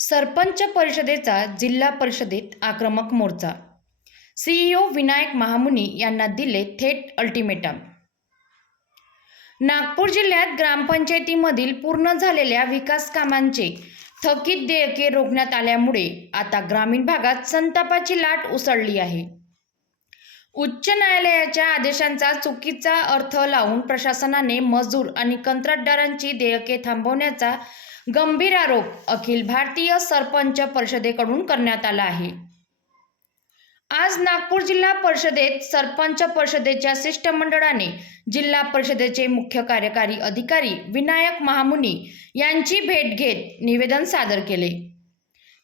सरपंच परिषदेचा जिल्हा परिषदेत आक्रमक मोर्चा. सीईओ विनायक महामुनी यांना दिले थेट अल्टिमेटम. नागपूर जिल्ह्यात ग्रामपंचायतीमधील पूर्ण झालेल्या विकास कामांचे थकीत देयके रोखण्यात आल्यामुळे आता ग्रामीण भागात संतापाची लाट उसळली आहे. उच्च न्यायालयाच्या आदेशांचा चुकीचा अर्थ लावून प्रशासनाने मजूर आणि कंत्राटदारांची देयके थांबवण्याचा गंभीर आरोप अखिल भारतीय सरपंच परिषदेकडून करण्यात आला आहे. आज नागपूर जिल्हा परिषदेत सरपंच परिषदेच्या शिष्टमंडळाने जिल्हा परिषदेचे मुख्य कार्यकारी अधिकारी विनायक महामुनी यांची भेट घेत निवेदन सादर केले.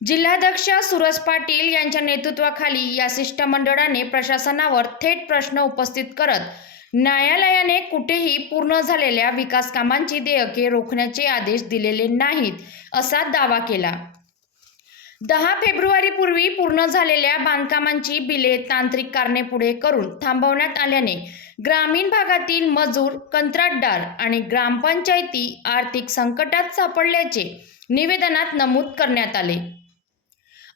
जिल्हाध्यक्ष सुरज पाटील यांच्या नेतृत्वाखाली या शिष्टमंडळाने प्रशासनावर थेट प्रश्न उपस्थित करत न्यायालयाने कुठेही पूर्ण झालेल्या विकास कामांची देयके रोखण्याचे आदेश दिलेले नाहीत असा दावा केला. 10 फेब्रुवारीपूर्वी पूर्ण झालेल्या बांधकामांची बिले तांत्रिक कारणे पुढे करून थांबवण्यात आल्याने ग्रामीण भागातील मजूर, कंत्राटदार आणि ग्रामपंचायती आर्थिक संकटात सापडल्याचे निवेदनात नमूद करण्यात आले.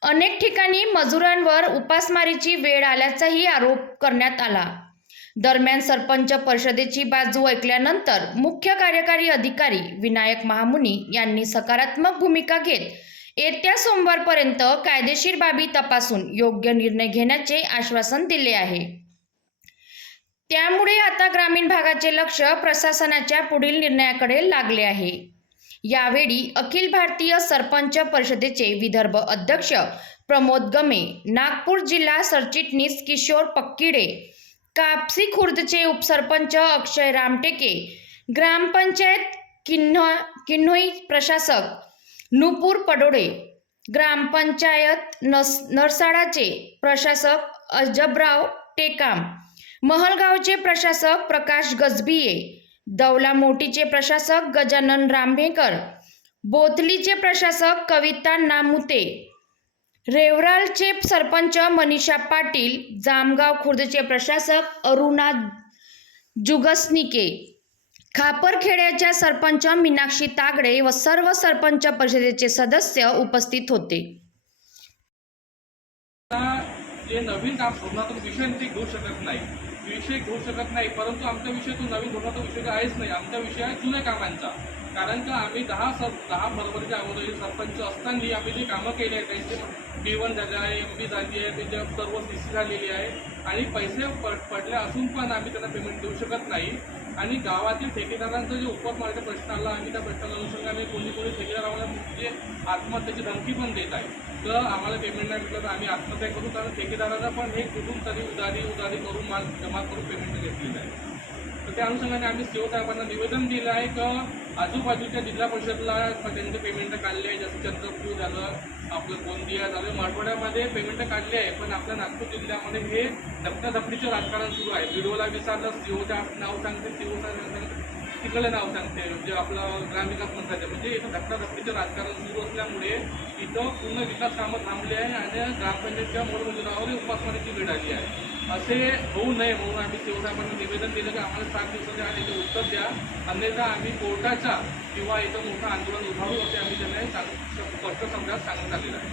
अनेक ठिकाणी मजुरांवर उपासमारीची वेळ आल्याचाही आरोप करण्यात आला. दरम्यान सरपंच परिषदेची बाजू ऐकल्यानंतर मुख्य कार्यकारी अधिकारी विनायक महामुनी यांनी सकारात्मक भूमिका घेत येत्या सोमवारपर्यंत कायदेशीर बाबी तपासून योग्य निर्णय घेण्याचे आश्वासन दिले आहे. त्यामुळे आता ग्रामीण भागाचे लक्ष प्रशासनाच्या पुढील निर्णयाकडे लागले आहे. यावेळी अखिल भारतीय सरपंच परिषदेचे विदर्भ अध्यक्ष प्रमोद गमे, नागपूर जिल्हा सरचिटणीस किशोर पक्किडे, कापसी खुर्दचे उपसरपंच अक्षय रामटेके, ग्रामपंचायत किन्होई प्रशासक नुपूर पडोळे, ग्रामपंचायत नरसाडाचे प्रशासक अजबराव टेकाम, महलगावचे प्रशासक प्रकाश गजभिये, दौला मोठीचे प्रशासक गजानन रांभेकर, बोथलीचे प्रशासक कविता नामुते, रेवरालचे सरपंच मनीषा पाटील, जामगाव खुर्दचे प्रशासक अरुणा जुगसनिके, खापरखेड्याच्या सरपंच मीनाक्षी तागडे व सर्व सरपंच परिषदेचे सदस्य उपस्थित होते. जे नवीन काम धोरणातून विषय ते घेऊ शकत नाही, परंतु आमचा विषय तो नवीन धोरणाचा विषय आहेच नाही. आमचा विषय आहे जुन्या कामांचा. कारण का आम्ही 10 फरवरीच्या अगोदर सरपंच असताना आम्ही जे कामं केली आहेत त्यांचे B1 झाले आहे, MB झाली आहे, त्याच्या सर्व CC झालेली आहे आणि पैसे पडले असून पण आम्ही त्यांना पेमेंट देऊ शकत नाही. आणि गावातील ठेकेदारांचा जे उपोषणाचा प्रश्न आला, आम्ही त्या प्रश्नाला अनुषंगाने कोणी ठेकेदार आम्हाला म्हणजे आत्महत्येची धमकी पण देत आहे. तर आम्हाला पेमेंट नाही भेटलं तर आम्ही आत्महत्या करू, कारण ठेकेदारांना पण हे कुठून तरी उधारी करून माल जमा करून पेमेंट घेतलेलं आहे. तर त्या अनुषंगाने आम्ही सीओ साहेबांना निवेदन दिलं आहे की आजूबाजूच्या जिल्हा परिषदला त्यांचे पेमेंट काढले आहे. जसं चंद्रपूर झालं, आपलं गोंदिया झालं, मराठवाड्यामध्ये पेमेंट काढले आहे. पण आपल्या नागपूर जिल्ह्यामध्ये हे धपडीचं राजकारण सुरू आहे. व्हिडिओला विचारलं, सीओचं नाव सांगते, सीओ तिकडलं नाव सांगते, म्हणजे आपलं ग्रामविकास मंत्र्याचं. म्हणजे इथं धपडीचं राजकारण सुरू असल्यामुळे इथं पूर्ण विकास कामं थांबले आहे आणि ग्रामपंचायतच्या मोलमजुरावर उपासमारीची वेळ आली आहे. असे होऊ नये म्हणून आम्ही शिवसाहेबांना निवेदन दिलं की आम्हाला 7 दिवसाच्या आधी ते उत्तर द्या, अन्यथा आम्ही कोर्टाचा किंवा इथं मोठं आंदोलन उभारू असे आम्ही त्यांना स्पष्ट शब्दात सांगण्यात आलेलं आहे.